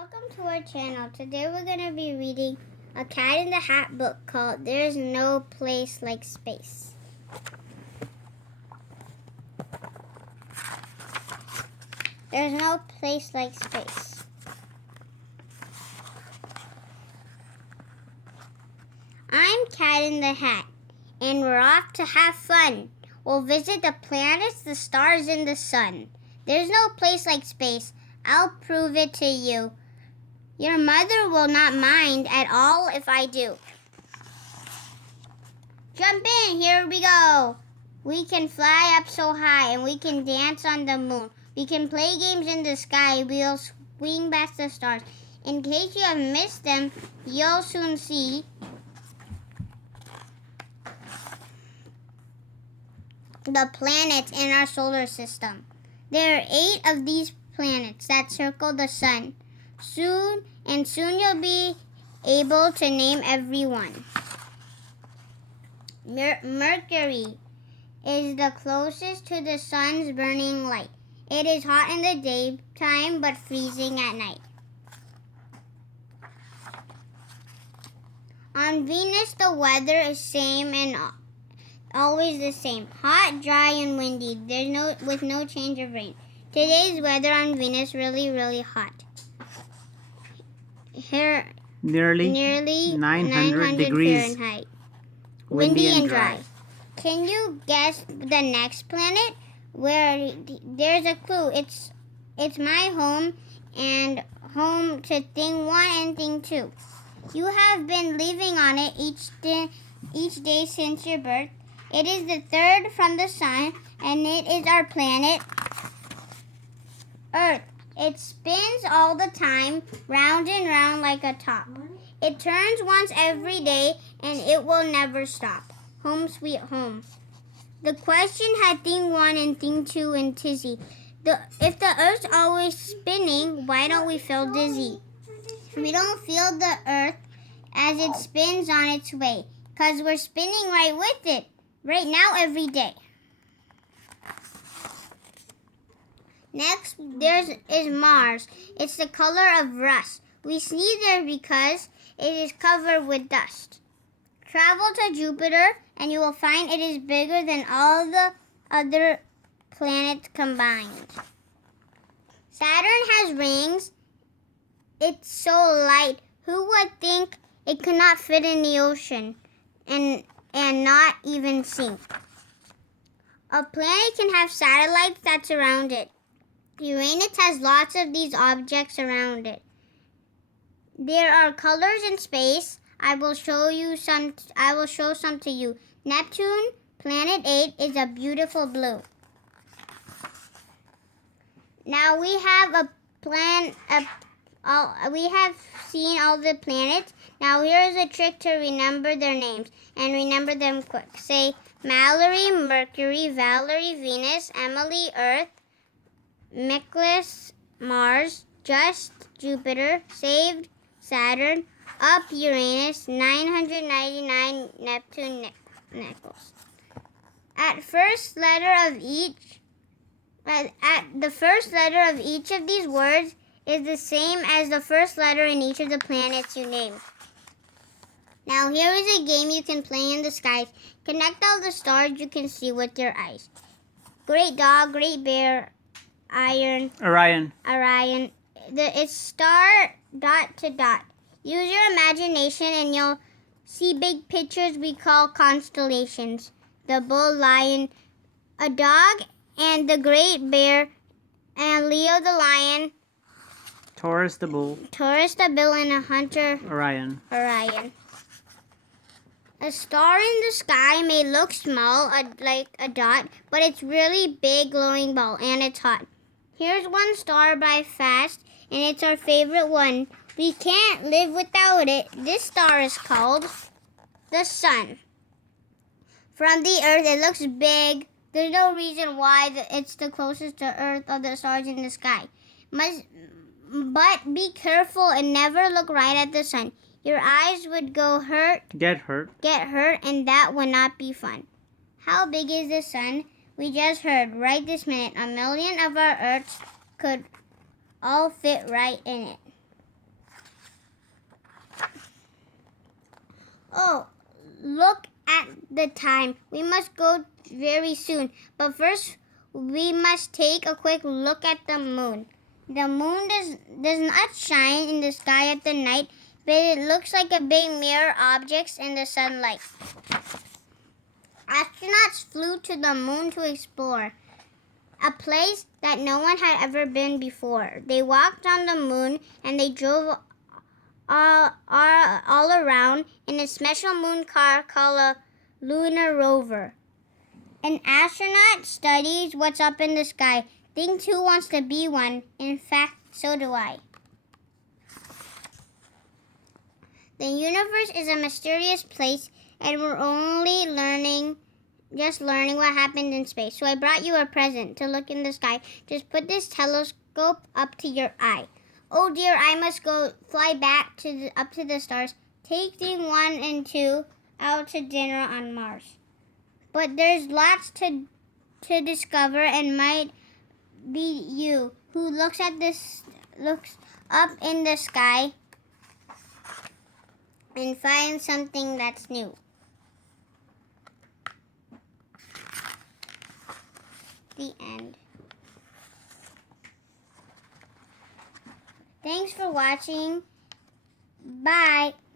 Welcome to our channel. Today we're going to be reading a Cat in the Hat book called There's No Place Like Space. There's no place like space. I'm Cat in the Hat, and we're off to have fun. We'll visit the planets, the stars, and the sun. There's no place like space. I'll prove it to you. Your mother will not mind at all if I do. Jump in, here we go. We can fly up so high and we can dance on the moon. We can play games in the sky. We'll swing past the stars. In case you have missed them, you'll soon see. The planets in our solar system. There are 8 of these planets that circle the sun. Soon you'll be able to name every one. Mercury is the closest to the sun's burning light. It is hot in the daytime but freezing at night. On Venus, the weather is same and always the same. Hot, dry, and windy. With no change of rain. Today's weather on Venus really hot. Here, nearly 900 degrees Fahrenheit. Windy and dry. Can you guess the next planet? Where there's a clue. It's my home and home to thing 1 and thing 2. You have been living on it each day since your birth. It is the third from the sun, and it is our planet, Earth. It spins all the time, round and round like a top. It turns once every day, and it will never stop. Home sweet home. The question had thing 1 and thing 2 in tizzy. If the Earth's always spinning, why don't we feel dizzy? We don't feel the Earth as it spins on its way, 'cause we're spinning right with it, right now every day. Next, there is Mars. It's the color of rust. We see there because it is covered with dust. Travel to Jupiter, and you will find it is bigger than all the other planets combined. Saturn has rings. It's so light. Who would think it could not fit in the ocean and not even sink? A planet can have satellites that surround it. Uranus has lots of these objects around it. There are colors in space. I will show some to you. Neptune, planet 8, is a beautiful blue. Now we have we have seen all the planets. Now here is a trick to remember their names and remember them quick. Say Mallory, Mercury, Valerie, Venus, Emily, Earth, Nicholas, Mars, Just, Jupiter, Saved, Saturn, Up, Uranus, 999, Neptune, Nicholas. The first letter of each of these words is the same as the first letter in each of the planets you named. Now here is a game you can play in the skies. Connect all the stars you can see with your eyes. Great Dog, Great Bear, Orion. It's star dot to dot. Use your imagination and you'll see big pictures we call constellations. The bull, lion, a dog, and the great bear, and Leo the lion, Taurus the bull, and a hunter, Orion. A star in the sky may look small, like a dot, but it's really big glowing ball, and it's hot. Here's one star by fast, and it's our favorite one. We can't live without it. This star is called the sun. From the Earth, it looks big. There's no reason why it's the closest to Earth of the stars in the sky. But be careful and never look right at the sun. Your eyes would get hurt, and that would not be fun. How big is the sun? We just heard right this minute 1 million of our Earths could all fit right in it. Oh, look at the time. We must go very soon. But first, we must take a quick look at the moon. The moon does not shine in the sky at the night, but it looks like a big mirror object in the sunlight. Astronauts flew to the moon to explore a place that no one had ever been before. They walked on the moon and they drove all around in a special moon car called a lunar rover. An astronaut studies what's up in the sky. Thinks who wants to be one. In fact, so do I. The universe is a mysterious place, and we're only just learning what happened in space. So I brought you a present to look in the sky. Just put this telescope up to your eye. Oh dear, I must go fly back up to the stars, taking 1 and 2 out to dinner on Mars. But there's lots to discover, and might be you who looks up in the sky and finds something that's new. The end. Thanks for watching. Bye.